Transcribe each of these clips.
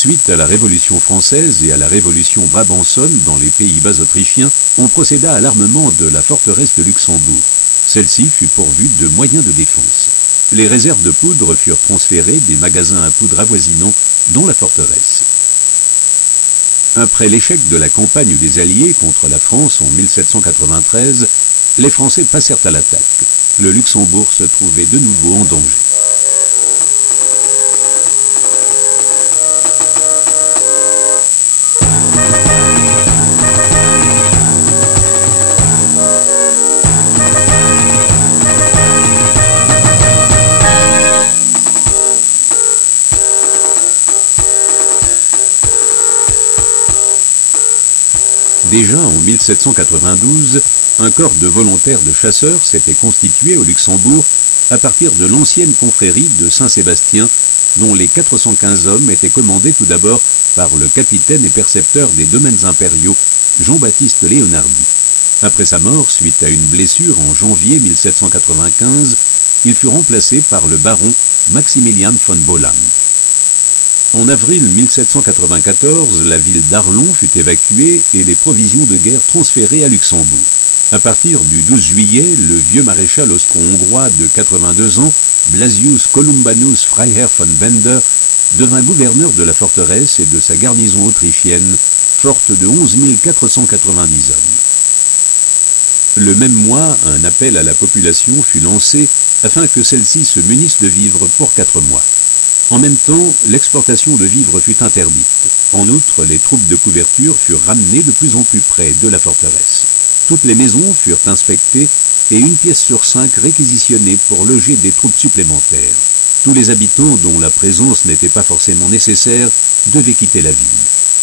Suite à la Révolution française et à la Révolution brabançonne dans les Pays-Bas autrichiens, on procéda à l'armement de la forteresse de Luxembourg. Celle-ci fut pourvue de moyens de défense. Les réserves de poudre furent transférées des magasins à poudre avoisinants, dont la forteresse. Après l'échec de la campagne des Alliés contre la France en 1793, les Français passèrent à l'attaque. Le Luxembourg se trouvait de nouveau en danger. Déjà en 1792, un corps de volontaires de chasseurs s'était constitué au Luxembourg à partir de l'ancienne confrérie de Saint-Sébastien, dont les 415 hommes étaient commandés tout d'abord par le capitaine et percepteur des domaines impériaux, Jean-Baptiste Léonhardi. Après sa mort, suite à une blessure en janvier 1795, il fut remplacé par le baron Maximilian von Bolland. En avril 1794, la ville d'Arlon fut évacuée et les provisions de guerre transférées à Luxembourg. À partir du 12 juillet, le vieux maréchal austro-hongrois de 82 ans, Blasius Columbanus Freiherr von Bender, devint gouverneur de la forteresse et de sa garnison autrichienne, forte de 11 490 hommes. Le même mois, un appel à la population fut lancé afin que celle-ci se munisse de vivres pour 4 mois. En même temps, l'exportation de vivres fut interdite. En outre, les troupes de couverture furent ramenées de plus en plus près de la forteresse. Toutes les maisons furent inspectées et une pièce sur 5 réquisitionnée pour loger des troupes supplémentaires. Tous les habitants dont la présence n'était pas forcément nécessaire devaient quitter la ville.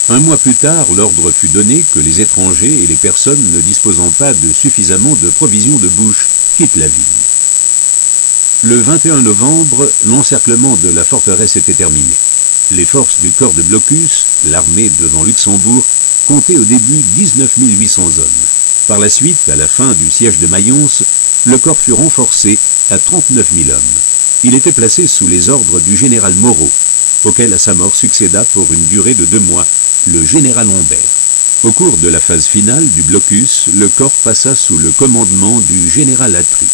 Un mois plus tard, l'ordre fut donné que les étrangers et les personnes ne disposant pas de suffisamment de provisions de bouche quittent la ville. Le 21 novembre, l'encerclement de la forteresse était terminé. Les forces du corps de blocus, l'armée devant Luxembourg, comptaient au début 19 800 hommes. Par la suite, à la fin du siège de Mayence, le corps fut renforcé à 39 000 hommes. Il était placé sous les ordres du général Moreau, auquel à sa mort succéda pour une durée de 2 mois le général Humbert. Au cours de la phase finale du blocus, le corps passa sous le commandement du général Atry.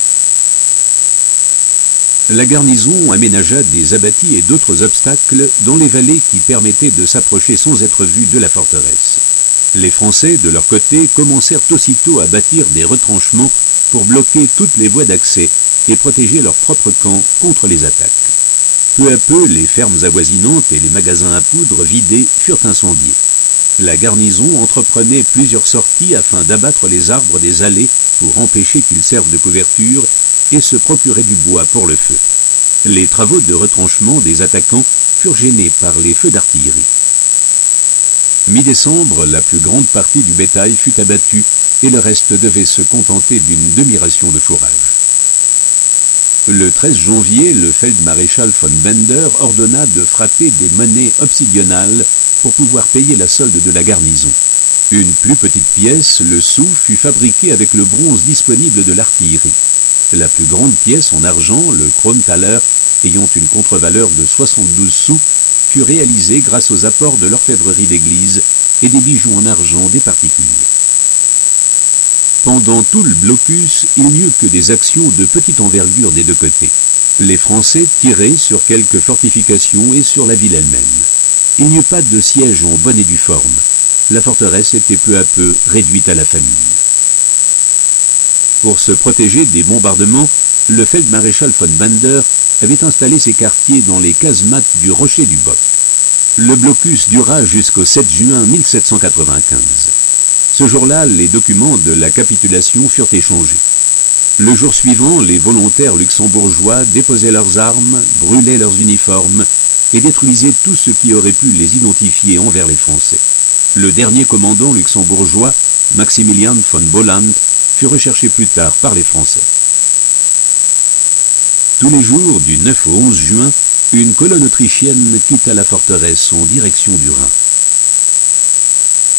La garnison aménagea des abattis et d'autres obstacles dans les vallées qui permettaient de s'approcher sans être vus de la forteresse. Les Français, de leur côté, commencèrent aussitôt à bâtir des retranchements pour bloquer toutes les voies d'accès et protéger leur propre camp contre les attaques. Peu à peu, les fermes avoisinantes et les magasins à poudre vidés furent incendiés. La garnison entreprenait plusieurs sorties afin d'abattre les arbres des allées pour empêcher qu'ils servent de couverture et se procurer du bois pour le feu. Les travaux de retranchement des attaquants furent gênés par les feux d'artillerie. Mi-décembre, la plus grande partie du bétail fut abattue et le reste devait se contenter d'une demi-ration de fourrage. Le 13 janvier, le feldmaréchal von Bender ordonna de frapper des monnaies obsidionales pour pouvoir payer la solde de la garnison. Une plus petite pièce, le sou, fut fabriquée avec le bronze disponible de l'artillerie. La plus grande pièce en argent, le Kronthaler, ayant une contre-valeur de 72 sous, fut réalisée grâce aux apports de l'orfèvrerie d'église et des bijoux en argent des particuliers. Pendant tout le blocus, il n'y eut que des actions de petite envergure des deux côtés. Les Français tiraient sur quelques fortifications et sur la ville elle-même. Il n'y eut pas de siège en bonne et due forme. La forteresse était peu à peu réduite à la famine. Pour se protéger des bombardements, le feldmaréchal von Bender avait installé ses quartiers dans les casemates du Rocher du Boc. Le blocus dura jusqu'au 7 juin 1795. Ce jour-là, les documents de la capitulation furent échangés. Le jour suivant, les volontaires luxembourgeois déposaient leurs armes, brûlaient leurs uniformes et détruisaient tout ce qui aurait pu les identifier envers les Français. Le dernier commandant luxembourgeois, Maximilian von Bolland, fut recherché plus tard par les Français. Tous les jours, du 9 au 11 juin, une colonne autrichienne quitta la forteresse en direction du Rhin.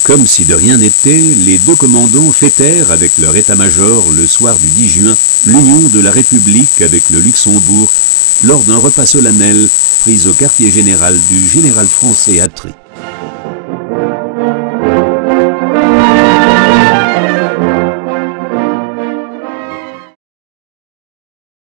Comme si de rien n'était, les deux commandants fêtèrent avec leur état-major le soir du 10 juin l'union de la République avec le Luxembourg lors d'un repas solennel prise au quartier général du général français Atry.